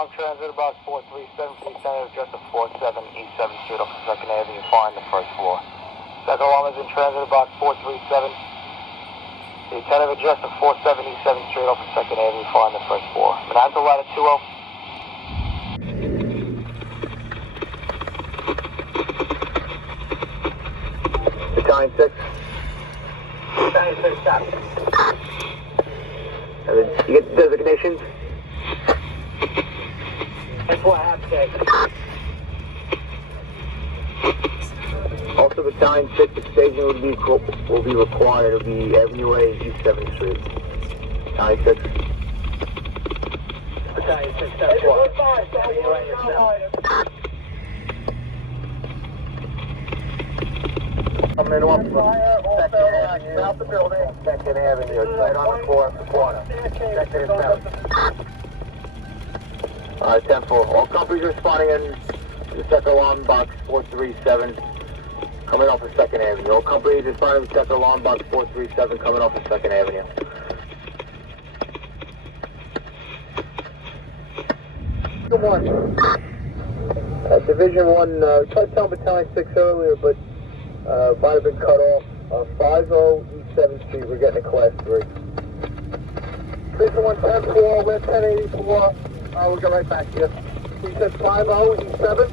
alarm transit box 437, please tentative address of 47 East 7th Street off of 2nd Avenue, find the first floor. Second alarm is in transit box 437. The tentative address of 47 East 7th Street off of 2nd Avenue, find the first floor. Manhattan ladder 20. Battalion 6. Battalion 6, stop. You get the designations? That's what I have to say. Also, Battalion 6 staging will be required. It will be Avenue A, East 7th Street. Battalion 6. Battalion 6, that's what. Coming in off the 2nd Avenue, out the building. 2nd Avenue, it's right on the corner. 2nd and 7th. Alright, 10-4. All companies responding in the second alarm box 437, coming off of 2nd Avenue. All companies responding to second alarm box 437, coming off of 2nd Avenue. Good morning. Division 1, tried to tell Battalion 6 earlier, but might have been cut off. 50 East 7th Street, we're getting a class 3. Division 1, 10-4, we're 1084. We'll get right back to you. He said 50 East 7th?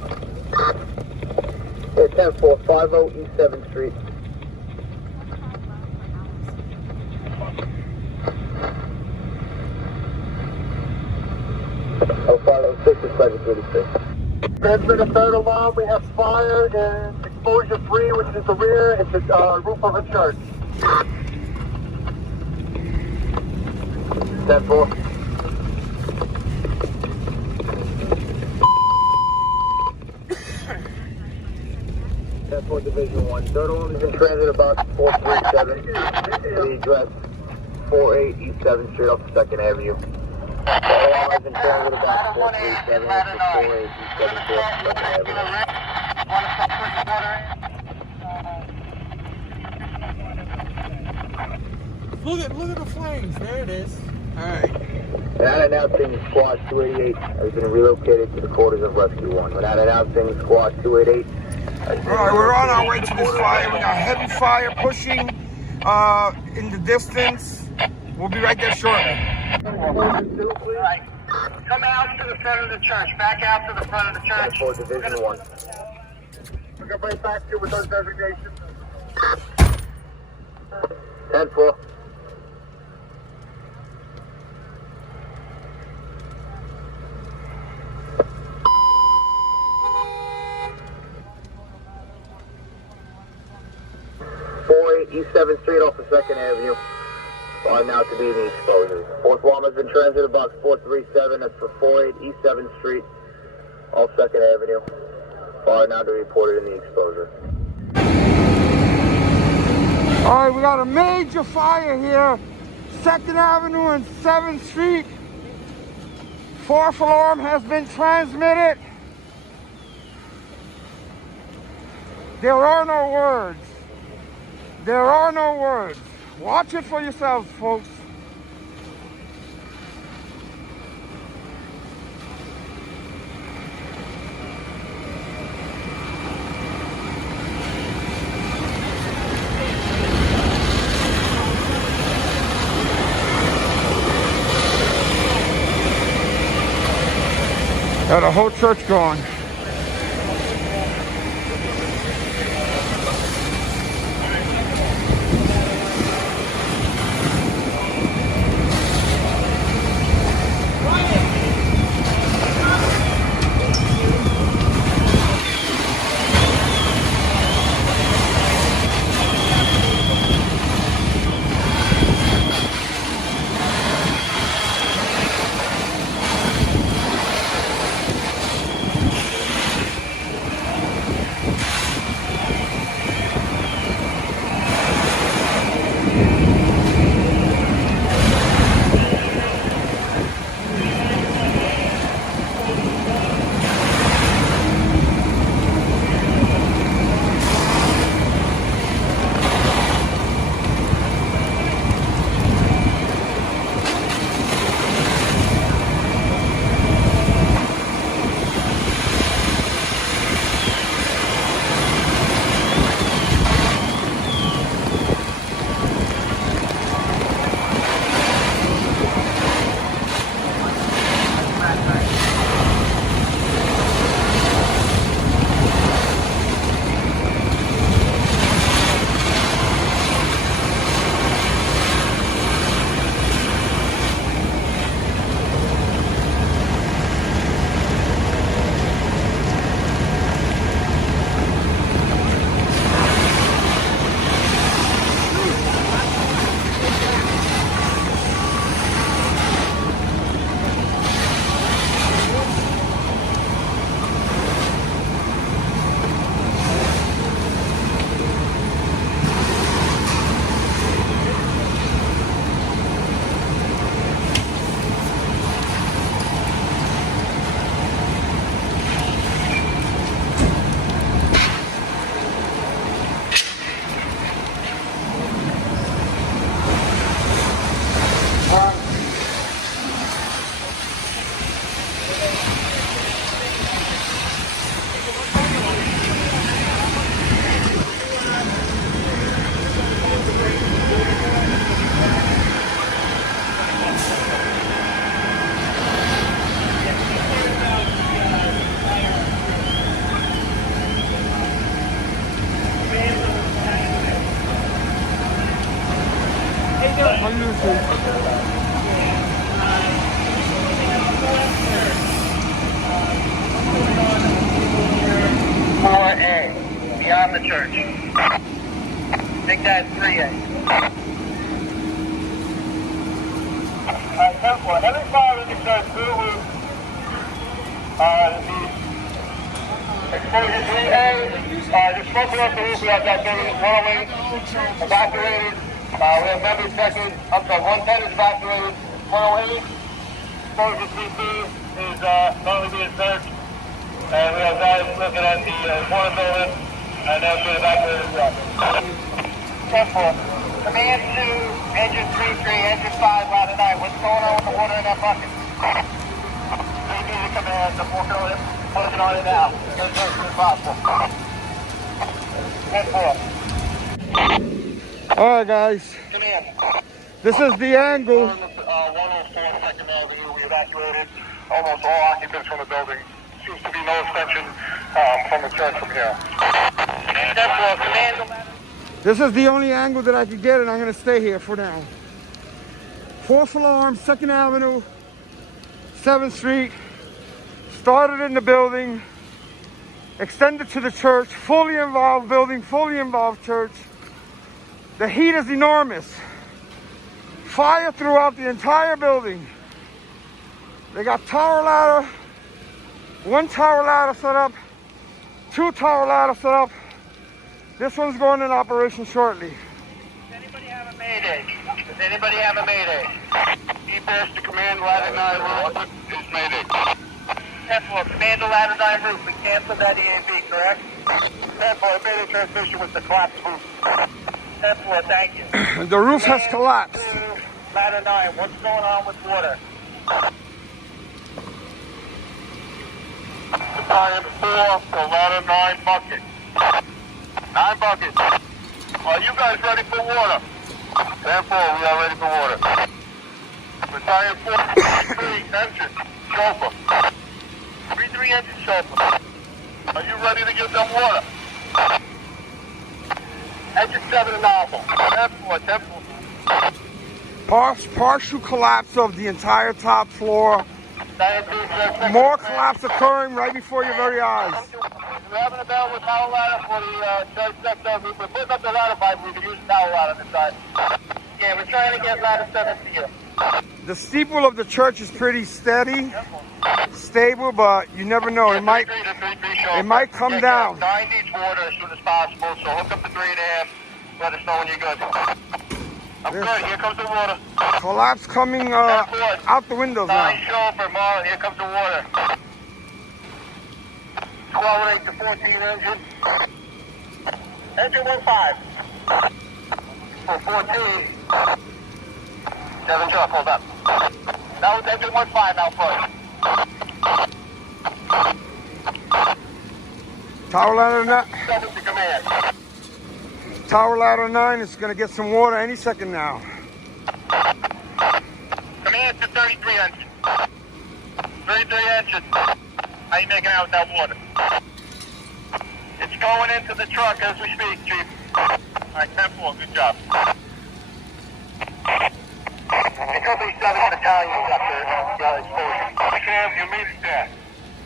Yeah, 10-4, 50 East 7th Street. Oh, 506 is 736. Transmit a third alarm. We have fire in exposure 3, which is the rear. It's the roof of a church. 10-4. 10-4 Division 1. Third alarm is in transit about 437. The address 48 East 7th Street off 2nd Avenue. Third alarm is in transit about 437. It's 48 East 7th Street off 2nd Avenue. Look at the flames. There it is. All right. Without announcing Squad 288 has been relocated to the quarters of Rescue 1. Without announcing Squad 288. All right, we're on our way to this fire. We got heavy fire pushing in the distance. We'll be right there shortly. Right. Come out to the front of the church. Back out to the front of the church. 10-4 Division 1. We're going to bring back to you with those designations. 10-4. East 7th Street off of 2nd Avenue. Find now to be in the exposure. Fourth alarm has been transited box 437. That's for 48 East 7th Street off 2nd Avenue. Find now to be reported in the exposure. All right, we got a major fire here. 2nd Avenue and 7th Street. Fourth alarm has been transmitted. There are no words. There are no words. Watch it for yourselves, folks. Got a whole church going. the church. Take that 3A. Temple, every fire in the church through roof. The exposure 3A, the smoke off the roof, we have that building 108 evacuated. We have members checking, I'm sorry, 110 is evacuated, 108. Exposure 3B is currently being searched. And we have guys looking at the corner building, and they'll be evacuated as well. Temple, Command 2, Engine 3-3, Engine 5, Ladder 9. What's going on with the water in that bucket? 3B to command, I'm working on it now. As soon as possible. 10-4. All right, guys. Command. This is the angle. 104 2nd Avenue, we evacuated almost all occupants from the building. Seems to be no extension from the church from here. 10-4, command. This is the only angle that I could get, and I'm going to stay here for now. 4th alarm, 2nd Avenue, 7th Street. Started in the building, extended to the church, fully involved building, fully involved church. The heat is enormous. Fire throughout the entire building. They got tower ladder, 1 tower ladder set up, 2 tower ladder set up. This one's going in operation shortly. Does anybody have a mayday? Does anybody have a mayday? EPS to command ladder 9 roof is mayday. Temple, command the ladder 9 roof. We canceled that EAB, correct? Temple, mayday transmission with the collapsed roof. Temple, thank you. The roof has collapsed. Ladder 9, what's going on with water? Battalion 4 for ladder 9 bucket. 9 buckets. Are you guys ready for water? 10-4, we are ready for water. Battalion 4, 3 engine, chauffeur. 3-3 engine chauffeur. Are you ready to give them water? Engine 7 and nozzle. 10-4, 10-4. Partial collapse of the entire top floor. More collapse occurring right before your very eyes. We're having a battle with tower ladder for the church sector. We're putting up the ladder pipe. We can use the tower ladder on this side. Yeah, we're trying to get ladder 7 to you. The steeple of the church is pretty steady, stable, but you never know. It might come down. 9 needs water as soon as possible, so hook up the 3.5. Let us know when you're good. I'm good. Here comes the water. Collapse coming out the windows now. 9 chauffeur, Marlon. Here comes the water. 12-8 to 14 engine. Engine 1-5. For 14. 7 truck, hold up. Now it's engine 1-5 now first. Tower ladder 9. 7 to command. Tower ladder 9 is going to get some water any second now. Command to 33 engine. 33 engine. How you making out with that water? It's going into the truck as we speak, Chief. Alright, 10-4, good job. It could be 7 battalions up there, exposure. Sam, you made it there.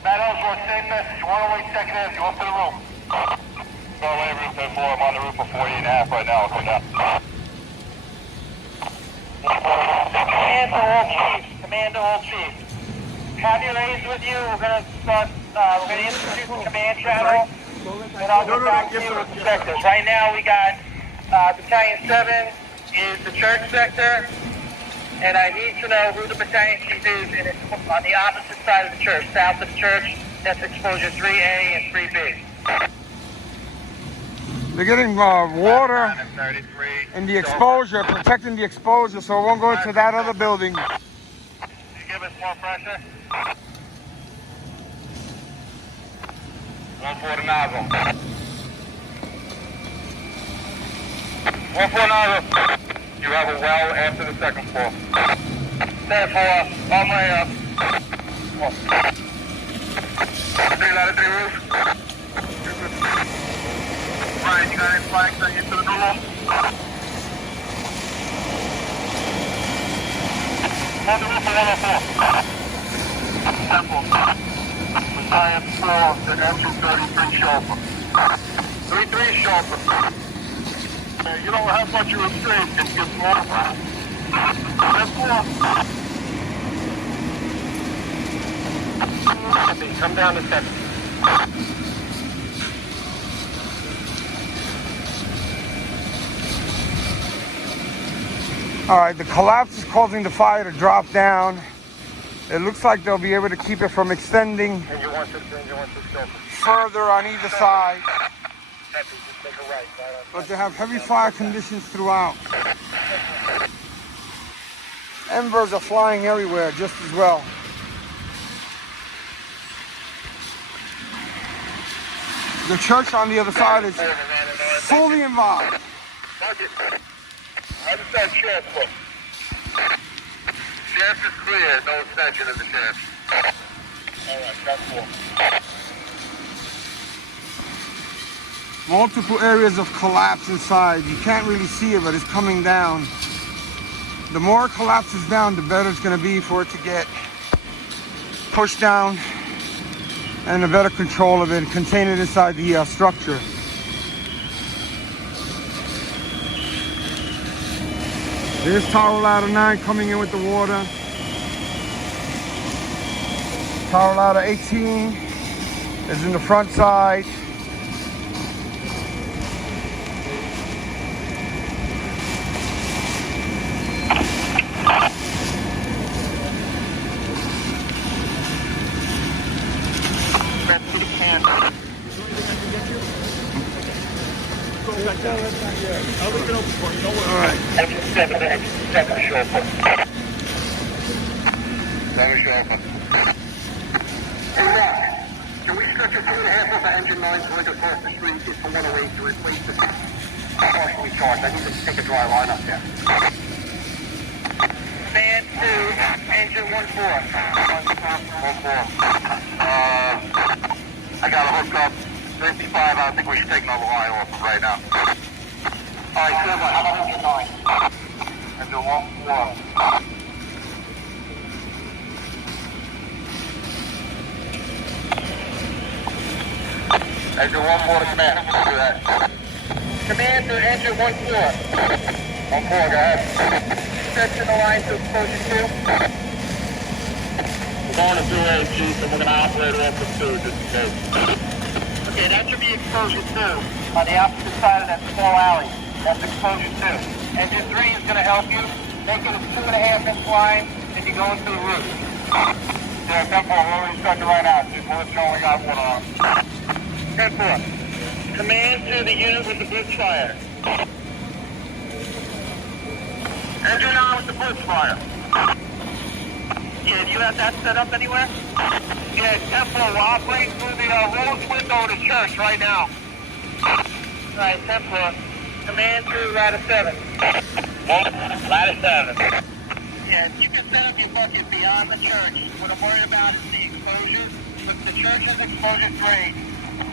Matt Ellsworth, same message, 108 second Ave, you up to the room. Go away, roof 10-4, I'm on the roof for 48.5 right now, I'll come down. Command to all chiefs, command to all chiefs. Have your aides with you, we're going to start, we're going to institute the command channel. And I'll go back to you with the sectors. Right now we got Battalion 7 is the church sector, and I need to know who the battalion chief is, and it's on the opposite side of the church, south of the church. That's exposure 3A and 3B. They're getting water and the exposure, protecting the exposure so it won't go into that other building. Can you give us more pressure? 1-4 to nozzle. 1-4 nozzle. You have a well after the second floor. 10-4, all way up. 3 ladder 3 roof. Ryan, you got any flags that get to the door? On the roof of 104. Temple. Battalion 4, the engine 33 chauffeur. 3-3 sharper. You don't have much of a strength. It gets more. That's cool. Come down to 7. All right, the collapse is causing the fire to drop down. It looks like they'll be able to keep it from extending further on either side. But they have heavy fire conditions throughout. Embers are flying everywhere just as well. The church on the other side is fully involved. I just got sheriff book. Sheriff is clear, no extension of the sheriff. Alright, that's cool. Multiple areas of collapse inside. You can't really see it, but it's coming down. The more it collapses down, the better it's going to be for it to get pushed down and a better control of it, contain it inside the structure. There's tower ladder 9 coming in with the water. Tower ladder 18 is in the front side. I'll leave it open for you, don't worry. Alright. Exit 7 short. 7 short. Hey, Rock, can we stretch a 2.5 off of engine 9 going across the street just for 108 to replace the partially charged? I need to take a dry line up there. Fan 2, engine 1-4. 1-4. I got a hook up. 55, I don't think we should take another line off right now. Alright, good one. How about engine 9? Engine 1-4. Engine 1-4 to command. Do that. Command to engine 1-4. 1-4, go ahead. Stretching the line to exposure 2. We're going to 2A, Chief, and we're going to operate off of 2 just in case. Okay, that should be exposure 2 on the opposite side of that small alley. That's exposure 2. Engine 3 is going to help you. Make it a 2.5-inch line, and you go into the roof. Yeah, 10-4, we're already starting right out. Just let us know we got one on. 10-4. Command to the unit with the blitz fire. Engine on with the blitz fire. Yeah, do you have that set up anywhere? Yeah, 10-4, we're operating through the rose window of the church right now. Alright, 10-4. Command to ladder 7. Ladder 7. Yeah, you can set up your bucket beyond the church. What I'm worried about is the exposure. But the church is exposure 3.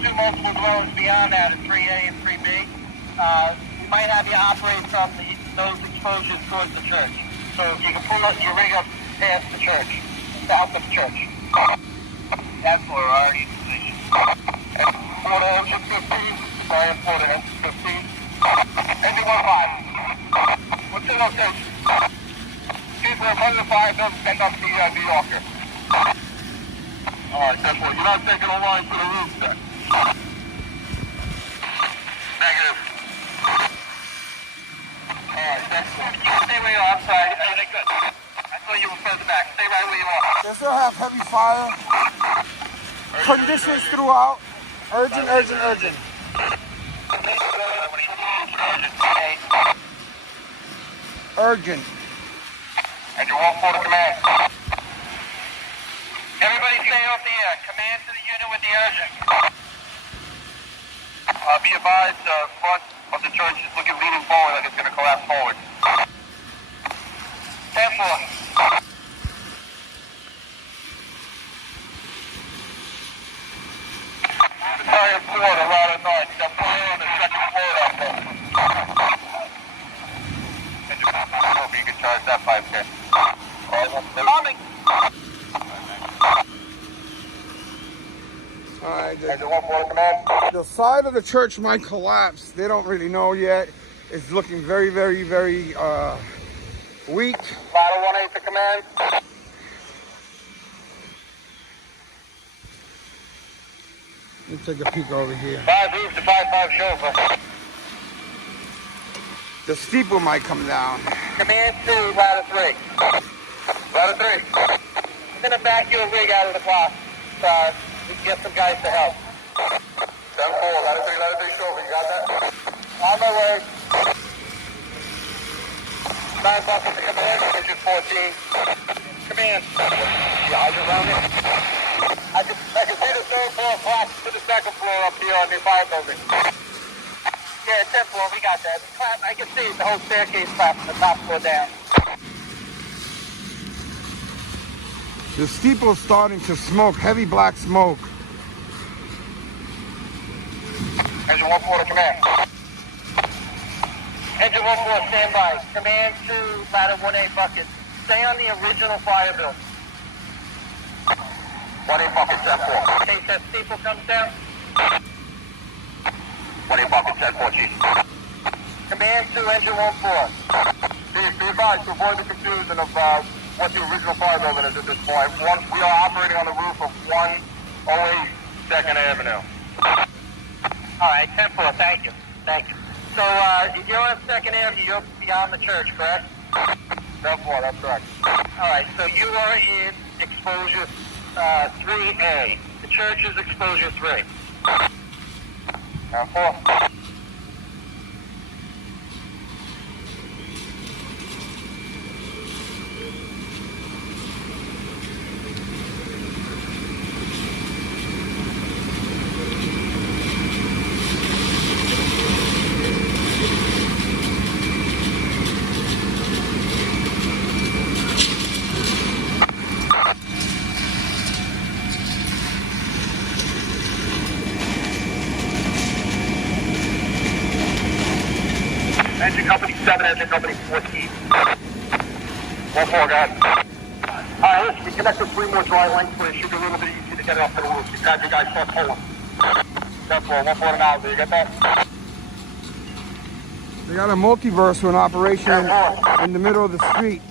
2 multiple dwellings beyond that is 3A and 3B. We might have you operate from those exposures towards the church. So you can pull your rig up past the church, south of the church. That's where we're already in position. Port engine 15. Sorry, I'm port engine 15. Engine 1-5. What's the location? Chief, we're 105, doesn't end up the Yorker. Alright, that's what. You're not taking a line to the roof then? Negative. Alright, that's good. You can stay where you are. I'm sorry. Everything good. I thought you were further back. Stay right where you are. They still have heavy fire conditions throughout. Urgent. Urgent. Engine 1-4 to command. Everybody stay off the air. Command to the unit with the urgent. Be advised, front of the church is leaning forward like it's going to collapse forward. 10-4. Entire floor to ladder 9. You got fire on the second floor out there. Engine 1-4, you can charge that 5K. Coming. All right. Engine 1-4 command. The side of the church might collapse. They don't really know yet. It's looking very, very, very weak. Ladder 1-8 to command. Let me take a peek over here. 5 roof to 5-5 chauffeur. The steeple might come down. Command 2, ladder 3. Ladder 3. I'm going to back your rig out of the clock. We can get some guys to help. 10-4, ladder 3 chauffeur. You got that? On my way. 9 buckets to command. Engine 14. Command. Yeah, I just round it. I can see the third floor collapse to the second floor up here on the fire building. Yeah, 10th floor, we got that. I can see the whole staircase collapse from the top floor down. The steeple's starting to smoke, heavy black smoke. Engine 1-4 to command. Engine 1-4, stand by. Command 2, ladder 1-8 bucket. Stay on the original fire building. 1-8 bucket, 10-4. In case that steeple comes down. 1-8 bucket, 10-4, chief. Command 2, engine 1-4. Be advised to avoid the confusion of what the original fire building is at this point. We are operating on the roof of 108 2nd Avenue. All right, 10-4, thank you. Thank you. So you're on 2nd Avenue, you're beyond the church, correct? 10-4, that's correct. All right, so you are in exposure 3A. The church is exposure 3. 10-4. Engine company 7, engine company 14. 1-4, go ahead. All right, listen, we connected 3 more dry lengths where it should be a little bit easier to get it off to the roof. You've had you guys start pulling. 10-4, 1-4 to now. Do you get that? They got a multiverse in operation in the middle of the street.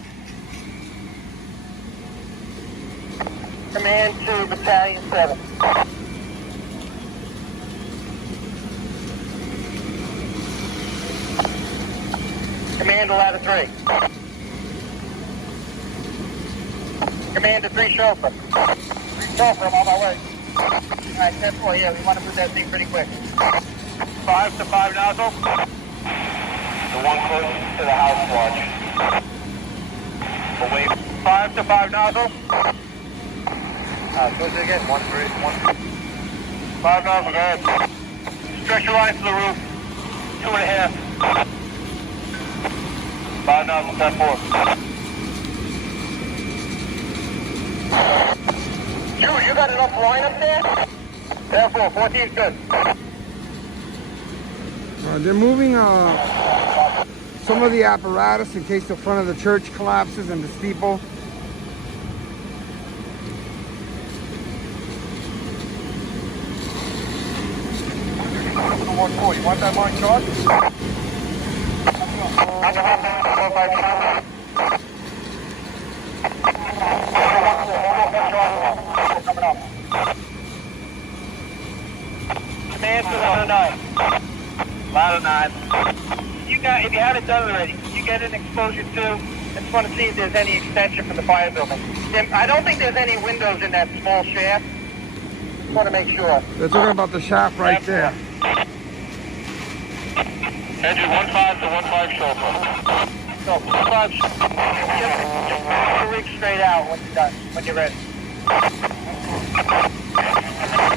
Command 2, Battalion 7. Command to ladder 3. Command to 3 chauffeur. 3 chauffeur, I'm on my way. Alright, 10-4, yeah, we want to move that thing pretty quick. 5 to 5 nozzle. The one closest to the house watch. Away. 5 to 5 nozzle. Close it again. 1-3, 1. 5 nozzle, go ahead. Stretch your lines to the roof. 2.5. 5 nozzle, 10-4. You got enough line up there? 10-4, 14's good. They're moving some of the apparatus in case the front of the church collapses and the steeple. You want that line charged? Coming up. Command to ladder 9. Ladder 9. If you haven't done it already, you get an exposure 2. I just want to see if there's any extension from the fire building. I don't think there's any windows in that small shaft. Just want to make sure. They're talking about the shaft right there. Engine 1-5 to 1-5 chauffeur. So 1-5 just put the rig straight out when you're done, when you're ready.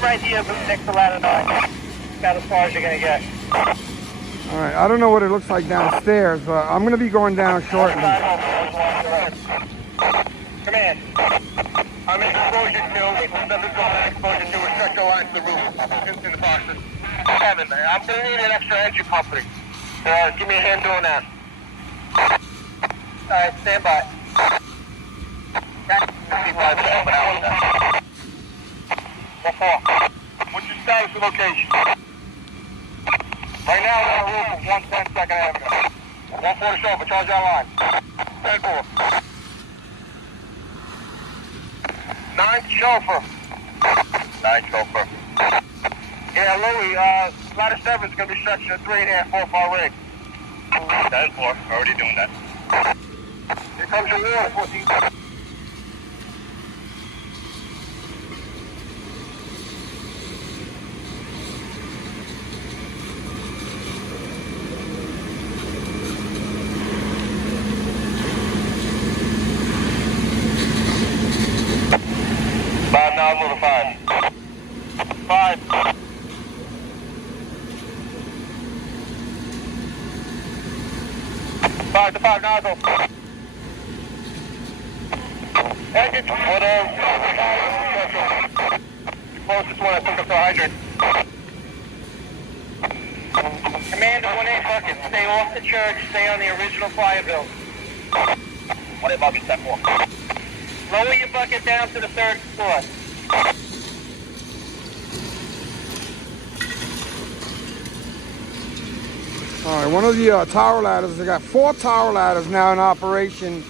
Right here, next to ladder 9. About as far as you're going to get. All right, I don't know what it looks like downstairs, but I'm going to be going down shortly. Command. I'm in exposure 2. Another going exposure 2. Restrict the line to the roof. In the boxes. Kevin, I'm going to need an extra engine company. Give me a hand doing that. Alright, stand by. 1-4. What's your status of location? Right now, we're on the roof of 110 2nd Avenue. 140 chauffeur, charge that line. 10-4. 9 chauffeur. 9 chauffeur. Yeah, Louis, ladder 7 is going to be stretching a 3.5, 4-far rig. 10-4, already doing that. Here comes your water, 14. Now go to 5. 5. 5 to 5 nozzle. Engine. What closest one, I think it's a hydrant. Command 1-8 bucket. Stay off the church. Stay on the original fire bill. 1-8 bucket, step 4. Lower your bucket down to the 3rd floor. All right, one of the tower ladders, they got 4 tower ladders now in operation.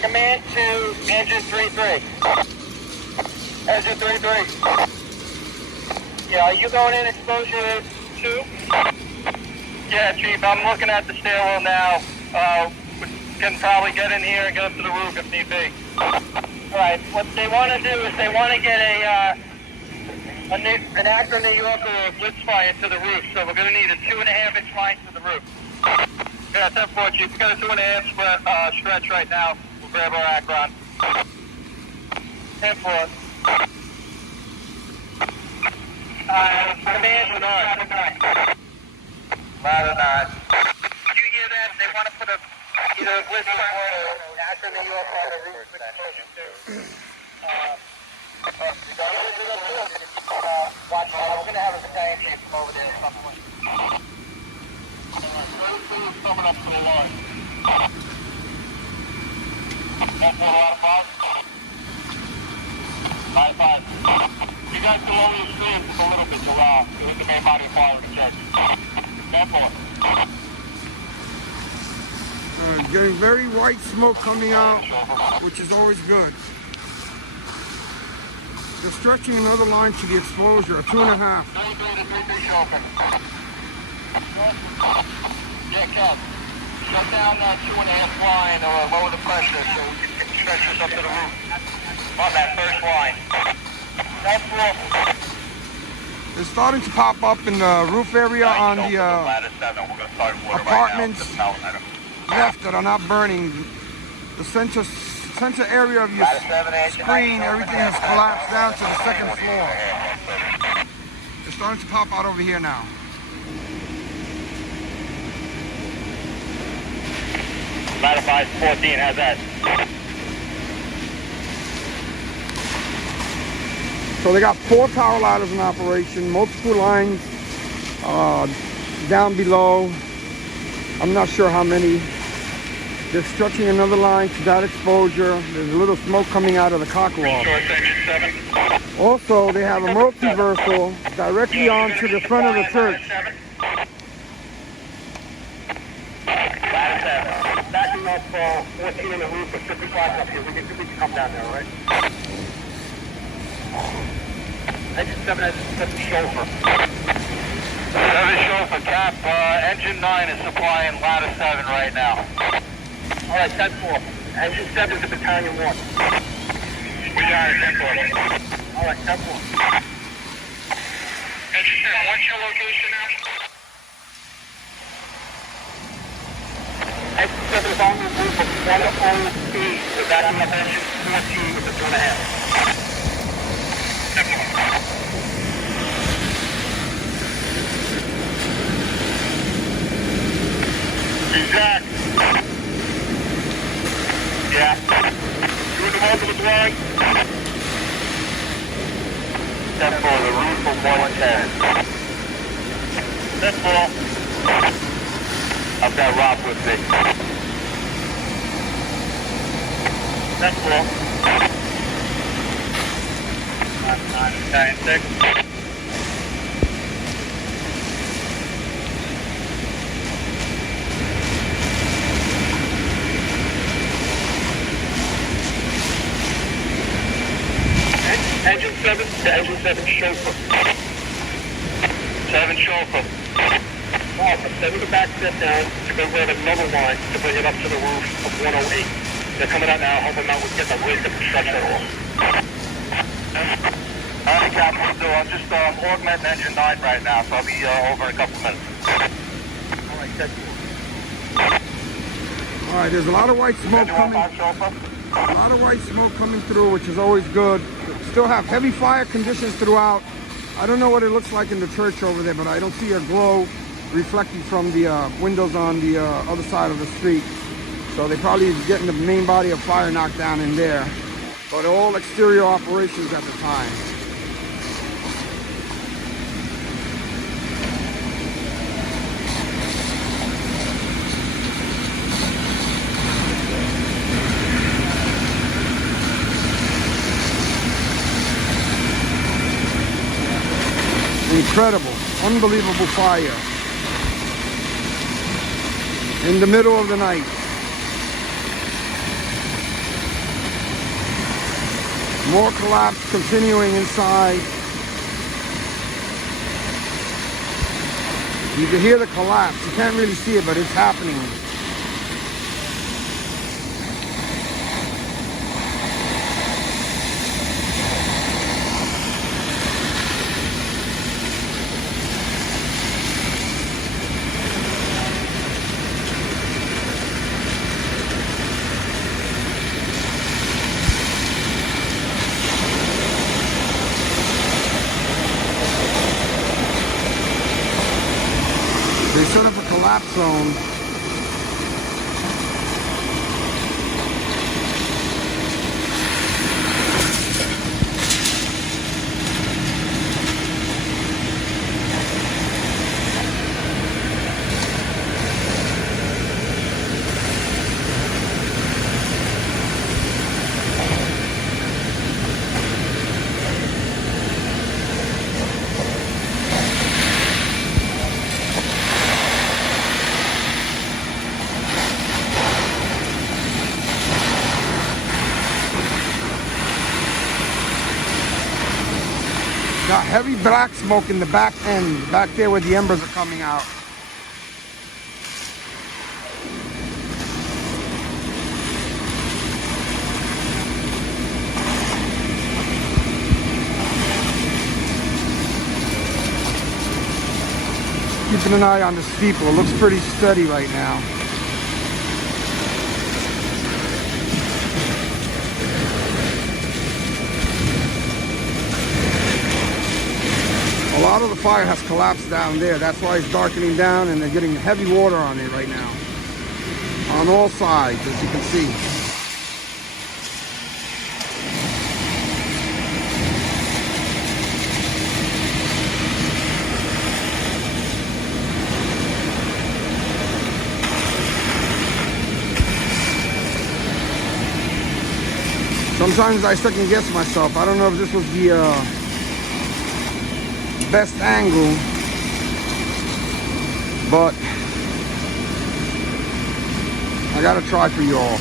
Command to engine 3-3. Engine 3-3. Yeah, are you going in exposure 2? Yeah, Chief, I'm looking at the stairwell now. We can probably get in here and get up to the roof if need be. Right. What they want to do is they want to get an Akron, New Yorker or a blitz fire to the roof. So we're going to need a 2.5-inch line to the roof. Yeah, 10-4, Chief. We got a 2.5 stretch right now. We'll grab our Akron. 10-4. Command to 9. Ladder 9. Did you hear that? They want to put either a blitz fire or Akron, New Yorker on the roof. Watch out, we're going to have a battalion chief from over there at some point. Everything is coming up to the line. That's a lot of fun. 9-5. You guys can lower your streams a little bit to hit the main body of fire in the church. 10-4. Getting very white smoke coming out, which is always good. They're stretching another line to the exposure, a 2.5. Yeah, Kev. Shut down that 2.5 line or lower the pressure so we can stretch this up to the roof. On that first line. That's cool. They're starting to pop up in the roof area on the apartments left that are not burning. The center area of your screen, everything has collapsed down to the 2nd floor. They're starting to pop out over here now. Ladder 5-14, how's that? So they got 4 tower ladders in operation, multiple lines down below. I'm not sure how many. They're stretching another line to that exposure. There's a little smoke coming out of the cockerel. Also, they have a multiversal directly onto the front of the church. Backing up 14 in the roof with 55 up here. We can come down there, all right? Engine 7 has the chauffeur. 7 chauffeur, Cap. Engine 9 is supplying ladder 7 right now. All right, 10-4. Engine 7 is the battalion 1. We got it, 10-4. All right, 10-4. Engine 7, what's your location now? Engine 7 is on the roof of 102. We're backing up engine 14 with the 2.5. 10-4. Exact. Yeah. You in the multiple dwelling? Step 4, the roof of 110. Step 4. I've got Rob with me. Step 4. Battalion 6. Engine 7 to engine 7 chauffeur. 7 chauffeur. Awesome. Send the back step down to go grab another line to bring it up to the roof of 108. They're coming out now. Help them out with get the rig, the construction off. Alright, Captain, so I'm just augmenting engine 9 right now, so I'll be over in a couple minutes. Alright, that's All right, there's a lot of white smoke coming. A lot of white smoke coming through, which is always good. Still have heavy fire conditions throughout. I don't know what it looks like in the church over there, but I don't see a glow reflecting from the windows on the other side of the street. So they probably is getting the main body of fire knocked down in there. But all exterior operations at the time. Incredible, unbelievable fire in the middle of the night. More collapse continuing inside. You can hear the collapse. You can't really see it, but it's happening. They set up a collapse zone. Got heavy black smoke in the back end, back there where the embers are coming out. Keeping an eye on the steeple. It looks pretty steady right now. A lot of the fire has collapsed down there. That's why it's darkening down and they're getting heavy water on it right now. On all sides, as you can see. Sometimes I second guess myself. I don't know if this was the best angle, but I gotta try for you all.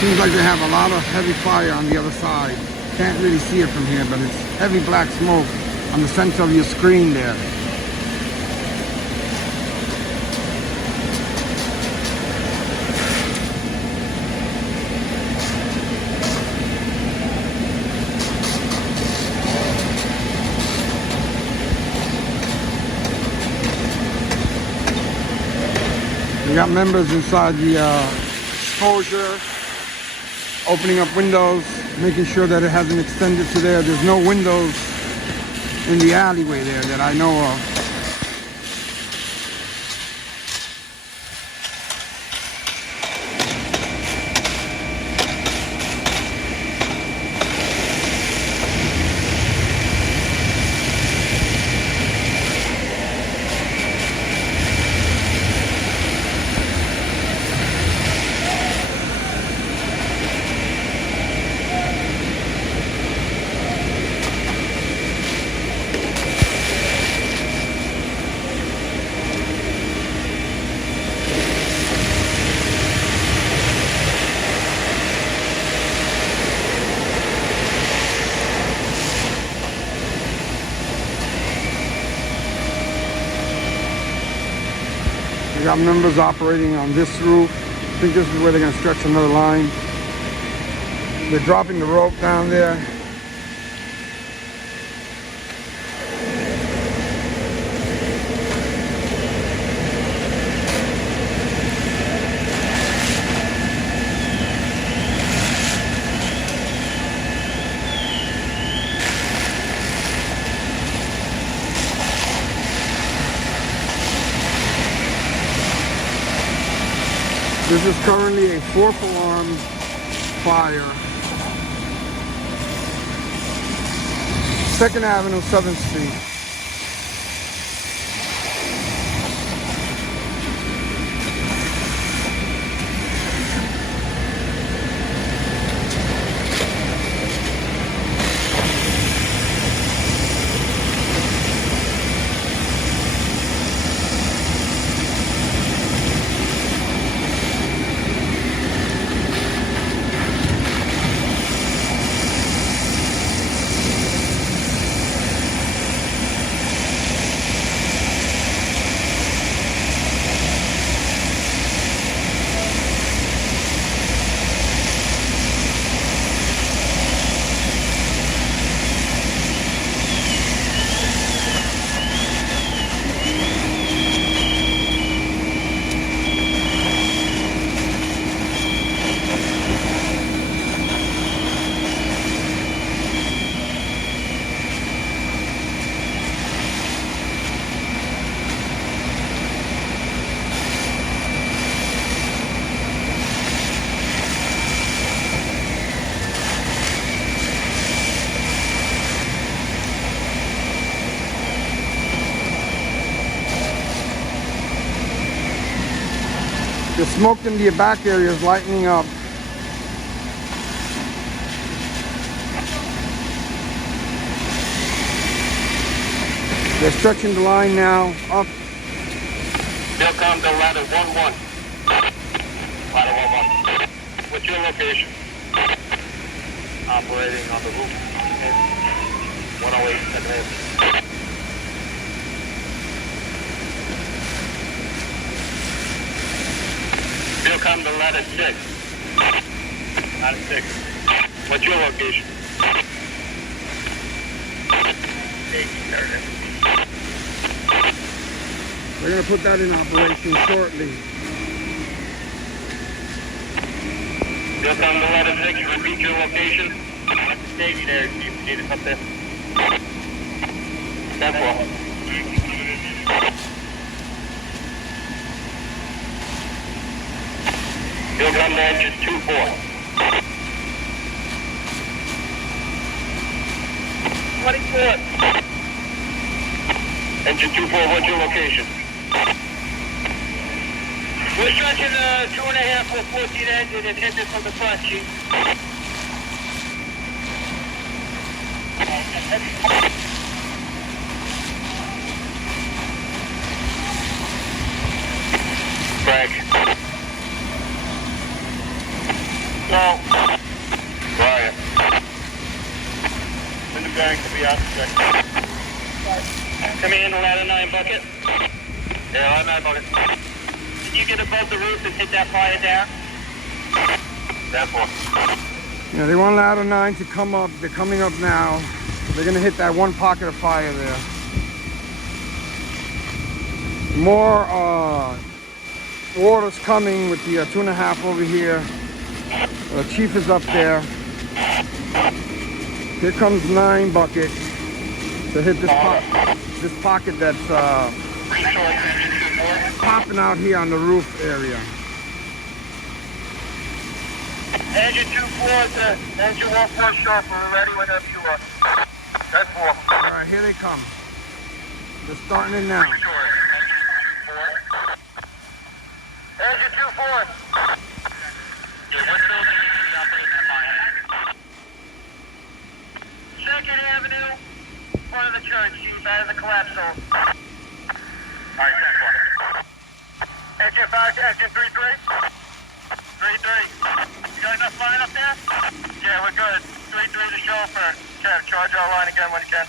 Seems like they have a lot of heavy fire on the other side. Can't really see it from here, but it's heavy black smoke on the center of your screen there. We got members inside the exposure, opening up windows, making sure that it hasn't extended to there. There's no windows in the alleyway there that I know of. We got members operating on this roof. I think this is where they're going to stretch another line. They're dropping the rope down there. This is currently a 4th alarm fire. 2nd Avenue, 7th Street. The smoke in the back area is lightening up. They're stretching the line now up. They'll come to ladder 1-1. Ladder 1-1. What's your location? Operating on the roof. 108 and then. They'll come to ladder 6. Ladder 6. What's your location? We're going to put that in operation shortly. They'll come to ladder 6. Repeat your location. Stay there if you need us up there. 10-4. He'll come to engine 2-4. 24. Engine 2-4, what's your location? We're stretching 2.5 for 14 engine and engine from the front, Chief. Frank. No. Check. Come in, ladder 9 bucket. Yeah, ladder 9 bucket. Can you get above the roof and hit that fire down? That's one. Yeah, they want ladder 9 to come up. They're coming up now. They're gonna hit that one pocket of fire there. More water's coming with the 2.5 over here. The chief is up there. Here comes 9 bucket to hit this pocket that's popping out here on the roof area. Engine 2-4 to engine 1-4 sharp. We're ready whenever you are. That's 4. All right, here they come. They're starting it now. Engine 2-4. Yeah, what building is the operating that line? 2nd Avenue, front of the church, Chief, out of the collapse zone. Alright, that's 1. Engine 5, engine 3-3. 3-3. You got enough line up there? Yeah, we're good. 3-3 to chauffeur. Kev, charge our line again when you can.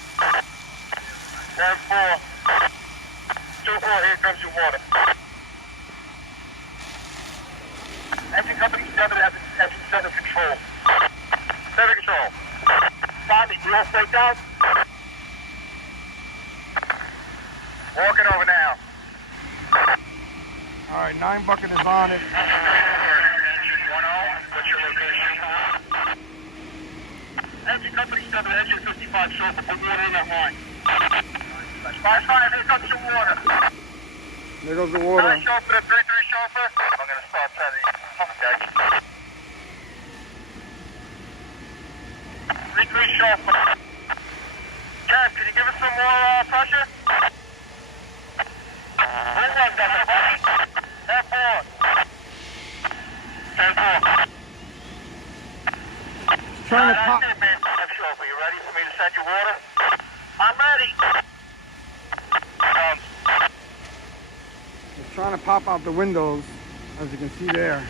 1-4. 2-4, here comes your water. Engine company 7 has engine 7 control. 7 control. Tommy, you all straight down? Walking over now. All right, 9 bucket is on it. Engine 10, what's your location? Engine company 7, engine 55, so put water in that line. 5-5, here comes your water. There goes the water. 9 chauffeur to 3-3 chauffeur. I'm going to start trying to catch. 3-3 chauffeur. Kev, can you give us some more pressure? Trying to pop. Chauffeur, you ready for me to send you water? I'm ready. It's trying to pop out the windows, as you can see there.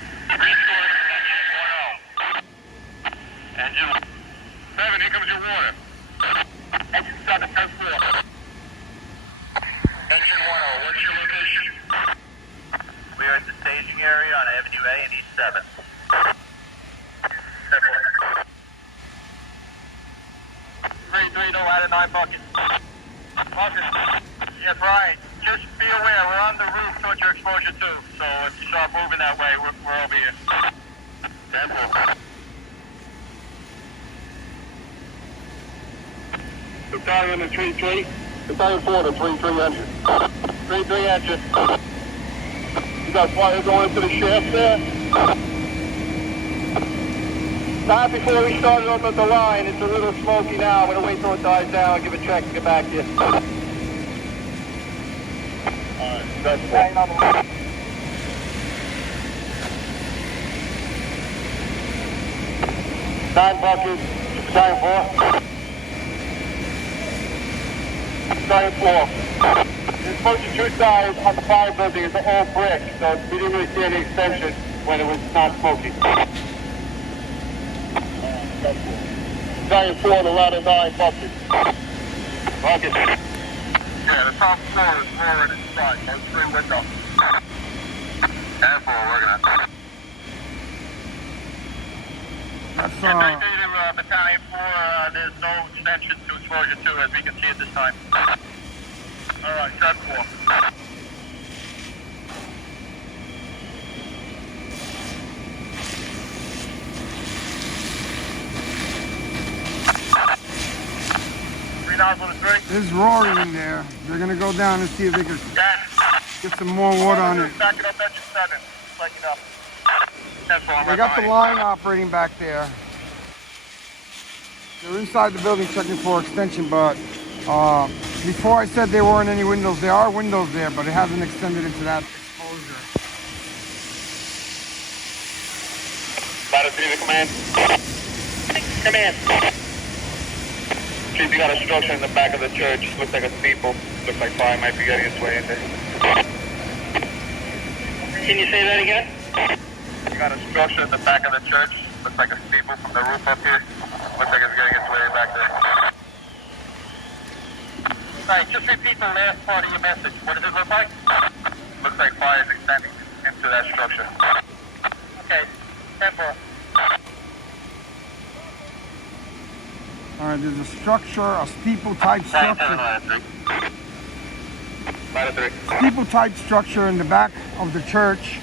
Engine 7, here comes your water. Engine 7, 10-4. Engine 10, what's your location? We are at the staging area on Avenue A and East 7. 3-3 to ladder 9 buckets. Bucket. Yeah, Brian, just be aware, we're on the roof towards your exposure too, so if you start moving that way, we're over here. 10-4. Battalion to 3-3. Battalion 4 to 3-3 engine. 3-3 engine. You got fire going to the shaft there? Not before we started up at the line. It's a little smoky now. I'm going to wait till it dies down, give a check, and get back to you. Alright, that's it. 9 buckets, Battalion 4. Battalion 4. There's supposed to 2 sides on the fire building. It's all brick, so we didn't really see any extension when it was not smoky. Battalion 4 to ladder 9 buckets. Buckets. Yeah, the top floor is forward inside. There's 3 windows. And 4, working on it. That's Battalion 4, there's no extension to exposure 2 as we can see at this time. Alright, cut 4. It's roaring in there. They're gonna go down and see if they can get some more water on it. Back it up, engine 7. Like it up. They got the line operating back there. They're inside the building checking for extension, but before I said there weren't any windows. There are windows there, but it hasn't extended into that exposure. Ladder 3 to command. Command. Chief, you got a structure in the back of the church. Looks like a steeple. Looks like fire might be getting its way in there. Can you say that again? You got a structure in the back of the church. Looks like a steeple from the roof up here. Looks like it's getting its way back there. Right, just repeat the last part of your message. What does it look like? Looks like fire is extending into that structure. Okay, 10-4. All right, there's a structure, a steeple-type structure. Steeple-type structure in the back of the church,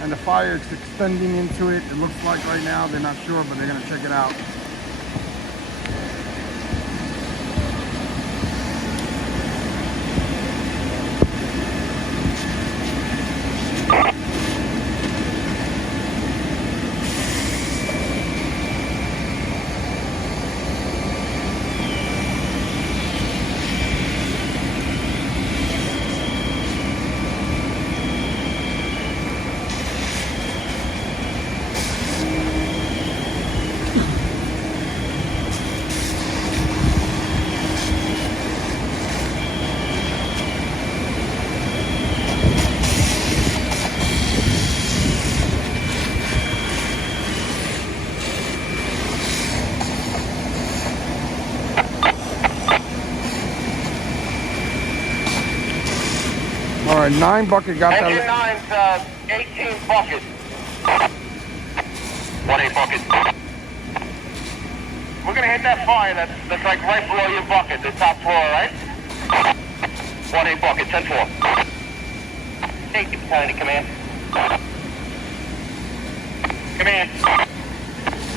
and the fire is extending into it. It looks like right now, they're not sure, but they're gonna check it out. All right, 9 bucket got that. Engine 9's 18 bucket. 1-8 bucket. We're gonna hit that fire that's like right below your bucket, the top floor, right? 1-8 bucket, 10-4. Take it, Battalion Command. Command.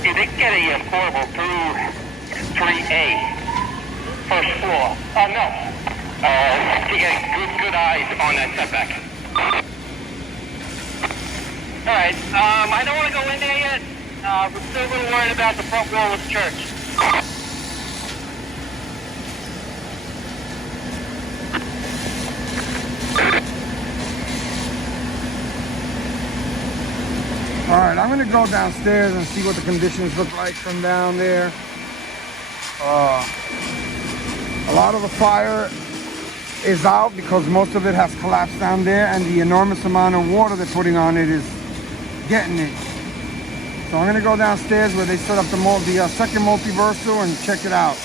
You did get a portable through 3A. First floor. Oh, no. You get good eyes on that setback. Alright, I don't want to go in there yet. We're still a little worried about the front wall of the church. Alright, I'm gonna go downstairs and see what the conditions look like from down there. A lot of the fire is out because most of it has collapsed down there, and the enormous amount of water they're putting on it is getting it. So I'm gonna go downstairs where they set up the second multiversal and check it out.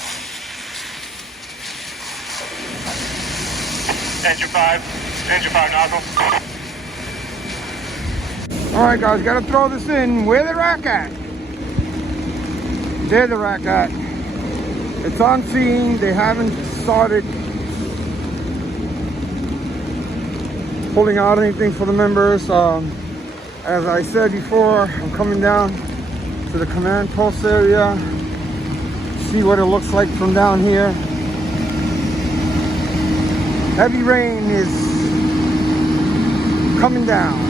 Engine 5 nozzle. All right, guys, gotta throw this in. Where the rack at? There the rack at. It's on scene. They haven't started pulling out anything for the members. As I said before, I'm coming down to the command post area, see what it looks like from down here. Heavy rain is coming down.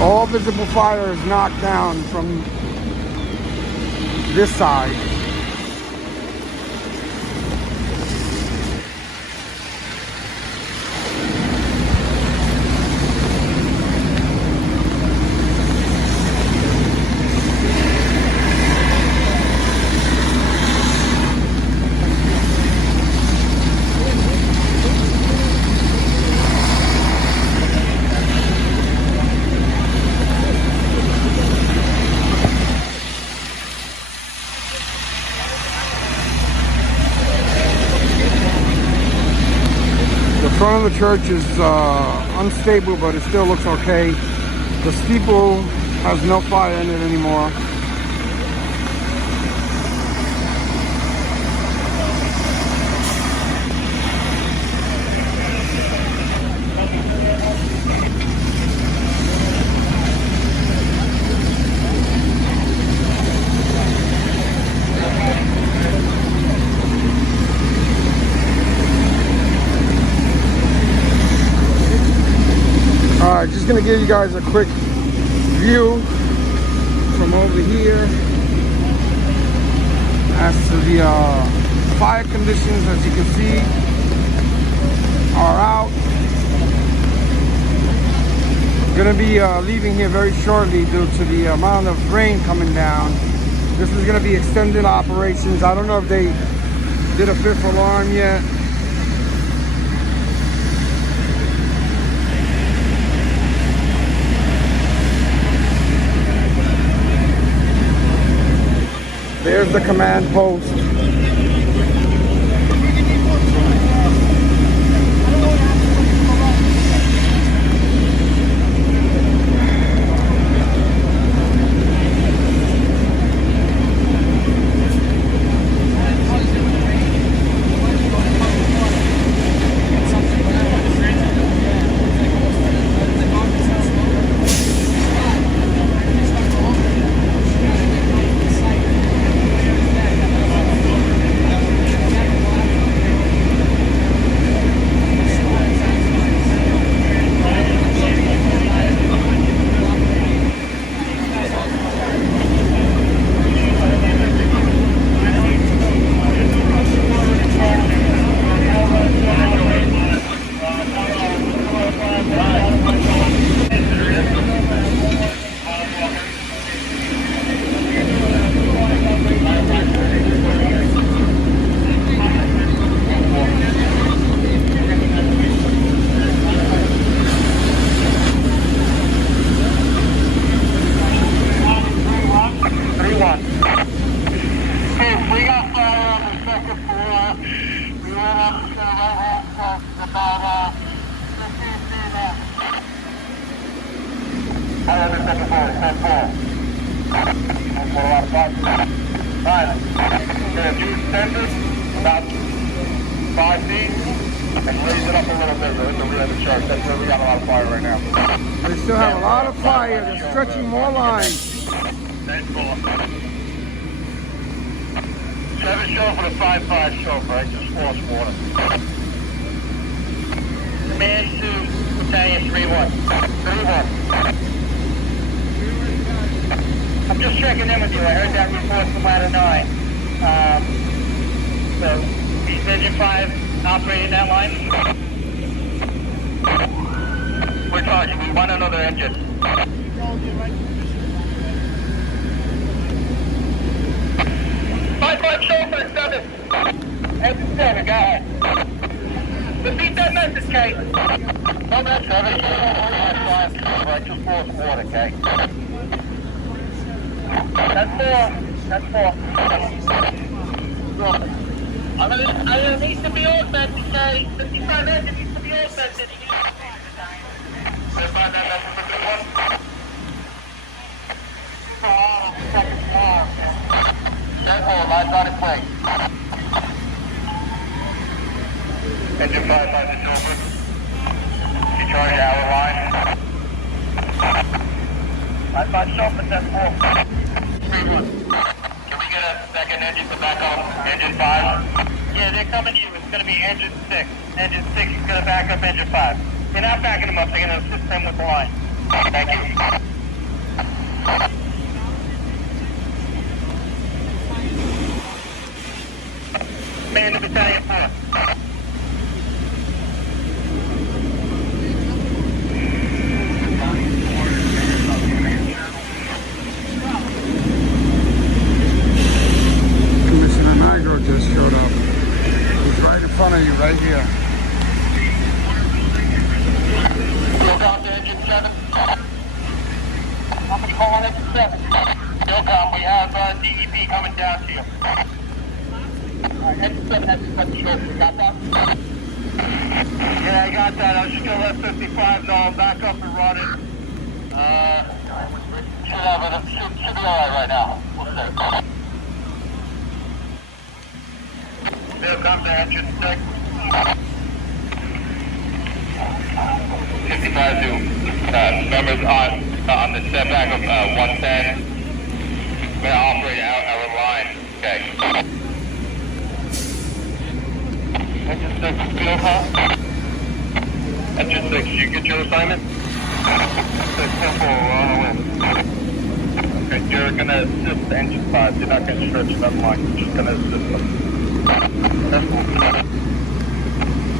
All visible fire is knocked down from this side. The front of the church is unstable, but it still looks okay. The steeple has no fire in it anymore. Alright, just gonna give you guys a quick view from over here as to the fire conditions. As you can see, are out. Gonna be leaving here very shortly due to the amount of rain coming down. This is gonna be extended operations. I don't know if they did a fifth alarm yet. There's the command post. About 5 feet and raise it up a little bit. It's a rear of the church. That's where we got a lot of fire right now. They still have a lot of fire. They're stretching more lines. 10-4. 7 show for the 5-5 show, right? Just force water. Command to Battalion 3-1. 3-1. I'm just checking in with you. I heard that report from Ladder 9. So, is Engine 5 operating that line? We're charging. We want another engine. 5-5 show for the 7. Engine 7, go ahead. Repeat that message, Kate. No, that's 7. Right, just force water, Kate. That's 4. I needs to be augmented, okay? 55 engine needs to be augmented. 55 that message for good one. Second floor. That hole, lights on its way. Engine 5 is over. You charge our line. 5-5 show for 10-4. 3-1. Can we get a second engine to back up? Engine 5? Yeah, they're coming to you. It's going to be engine 6. Engine 6 is going to back up engine 5. They're not backing them up. They're going to assist them with the line. Thank you. Man to Battalion 4. Just showed up. He's right in front of you, right here. Still down to engine 7. Somebody call on engine 7. Still down. We have DEP coming down to you. Engine 7 has to cut the short. You got that? Yeah, I got that. I was just going to let 55 know I'm back up and running. Should be alright right now. We'll see. Here comes the engine 6. 55 to members on the setback of 110. We're going to operate out our line. Okay. Engine 6, field huh? Engine 6, you get your assignment? 6-4, okay, you're going to assist engine 5. You're not going to stretch that line. You're just going to assist them.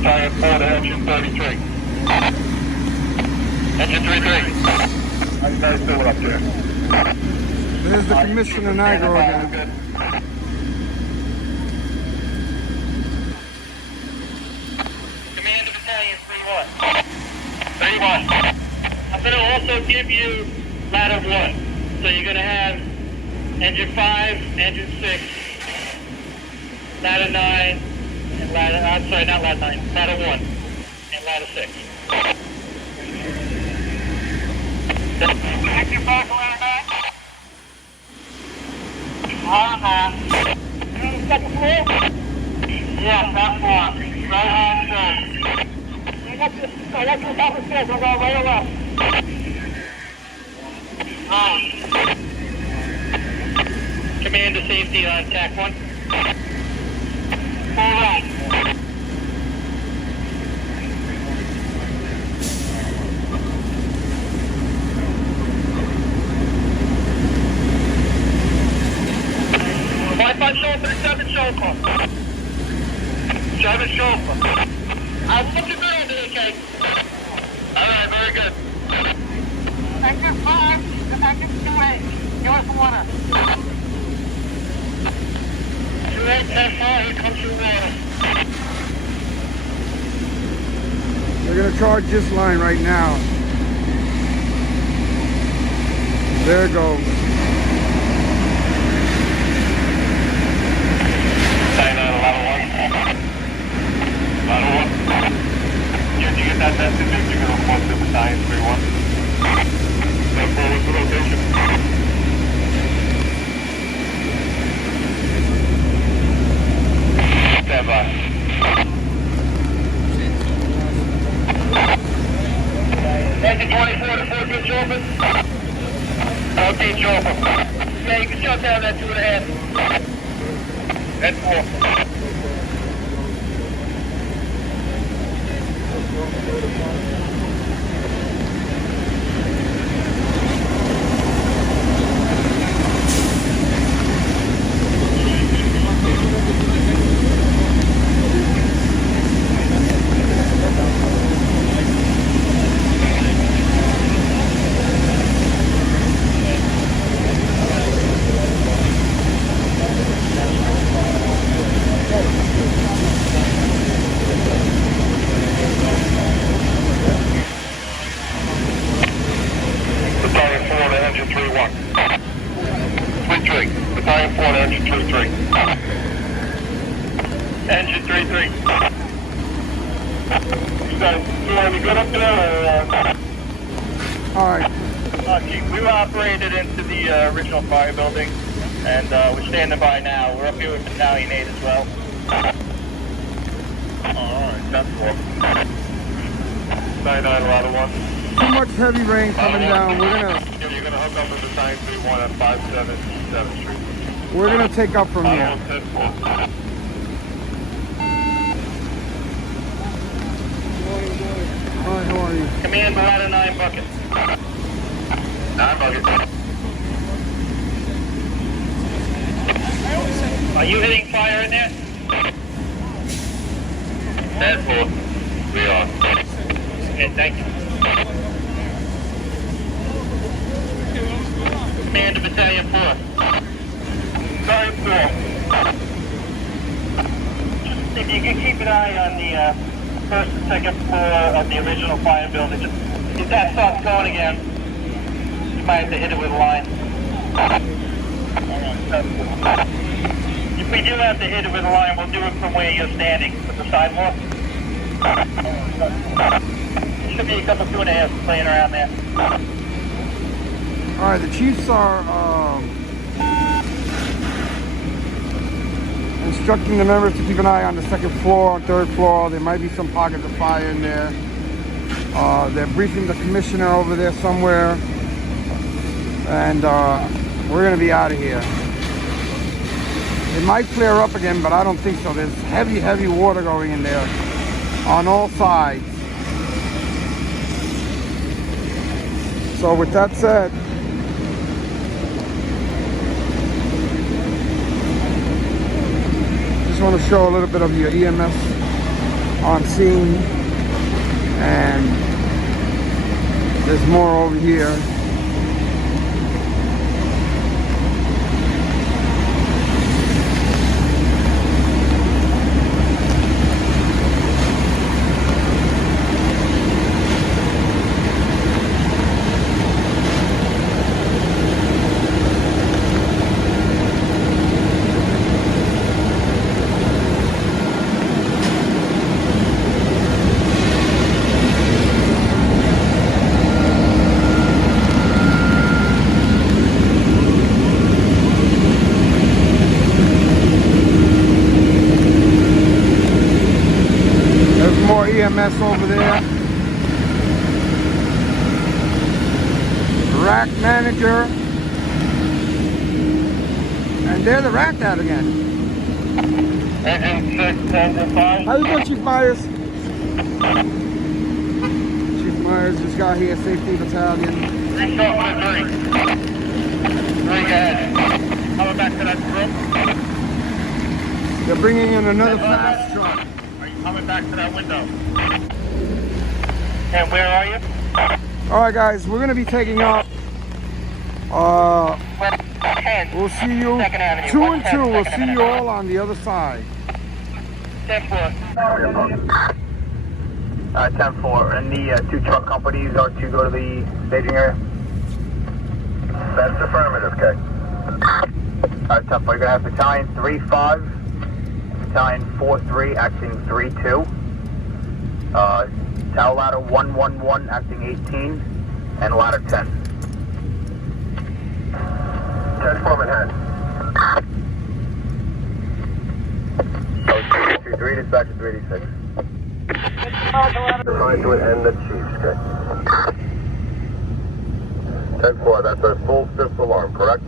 Battalion 4 to engine 33. Engine 3-3. How you guys doing up there? There's the commissioner Nigro again. Good. Command to Battalion 3-1. 3-1. I'm going to also give you ladder 1. So you're going to have engine 5, engine 6, ladder 9, and ladder, I'm sorry, not ladder 9, ladder 1, and ladder 6. Engine 5 for ladder 9? You're on the second floor? Yeah, top floor. Right hand side. I got you top of the stairs, I'll go right or left. Command to safety on TAC 1. All right. Wi-Fi chauffeur, 7 chauffeur. 7 chauffeur. I'm looking good under the cake. All right, very good. Engine 5, engine 2A. Give us water. 2A, 10-4, here comes your water. They're gonna charge this line right now. There it goes. Did you get that message? You're going to report to Battalion 3-1. Step forward to location. Stand by. Engine 24 to 14 chauffeur. 14 chauffeur. Yeah, you can shut down that 2.5. That's 4. Engine 3-3. You guys doing any good up there? All right. Chief, we were operated into the original fire building, and we're standing by now. We're up here with Battalion 8 as well. Alright, that's 4. 99, ladder 1. Too much heavy rain coming down. You're gonna hook up with Battalion 3-1 at 577th Street. We're gonna take up from here. Hi, how are you? Command ladder 9 bucket. 9 bucket. Are you hitting fire in there? Stand 4. We are. Okay, thank you. Command to Battalion 4. Battalion 4. If you can keep an eye on the first and second floor of the original fire building, just if that starts going again, you might have to hit it with a line. If we do have to hit it with a line, we'll do it from where you're standing with the sidewalk. Should be a couple 2.5 playing around there. All right, the chiefs are instructing the members to keep an eye on the second floor and third floor. There might be some pockets of fire in there. They're briefing the commissioner over there somewhere. And we're gonna be out of here. It might flare up again, but I don't think so. There's heavy, heavy water going in there on all sides. So with that said, just want to show a little bit of your EMS on scene, and There's more over here. More EMS over there. Rack manager. And there's the rack out again. Engine 6, engine 5. How you doing, Chief Myers? Chief Myers just got here, safety battalion. 3 short with a 3. 3 ahead. Coming back to that group. They're bringing in another fast truck. Coming back to that window. And where are you? Alright guys, we're gonna be taking off. We'll see you 2 and 2. We'll see you all on the other side. 10-4. 10-4. And the 2 truck companies are to go to the staging area? That's affirmative, okay. 10-4. You're gonna have battalion 3-5. Battalion 4-3 acting 3-2, tower ladder 1-1-1 acting 18, and ladder 10. 10-4 Manhattan. 2-3, dispatcher 386. Trying to end the Chiefs, okay. 10-4, that's a full 5th alarm, correct?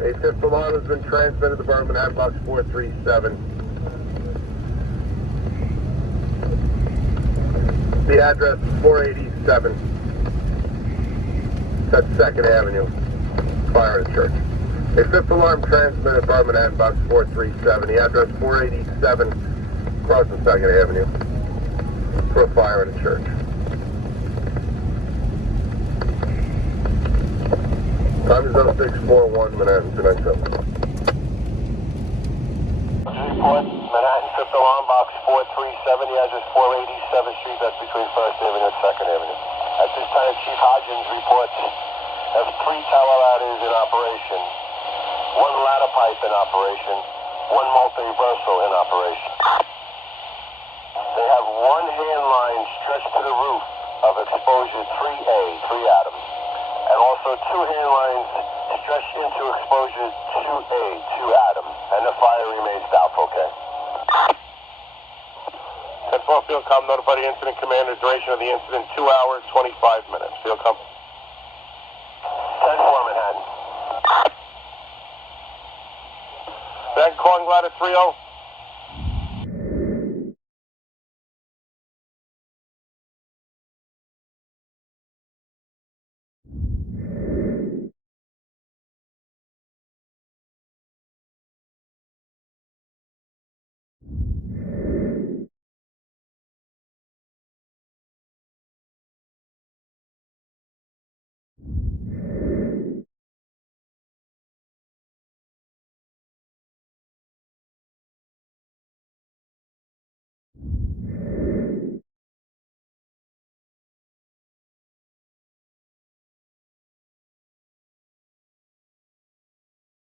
A 5th alarm has been transmitted to Birmingham box 437. The address is 487. That's 2nd Avenue, Fire and Church. A 5th alarm transmitted to Birmingham box 437. The address 487 across the 2nd Avenue for a fire and a church. Time is 0641, Manhattan 297. Report, Manhattan 5th alarm, box 437, the address 487th Street, that's between 1st Avenue and 2nd Avenue. At this time, Chief Hodgins reports have 3 tower ladders in operation, 1 ladder pipe in operation, 1 multi-reversal in operation. They have 1 hand line stretched to the roof of exposure 3A, 3 Adam. And also 2 hand lines stretched into exposure 2A, 2 Adam. And the fire remains doubtful, okay? 10-4 field com, notify the incident commander. Duration of the incident, 2 hours, 25 minutes. Field com. 10-4 Manhattan. Back calling ladder 3-0.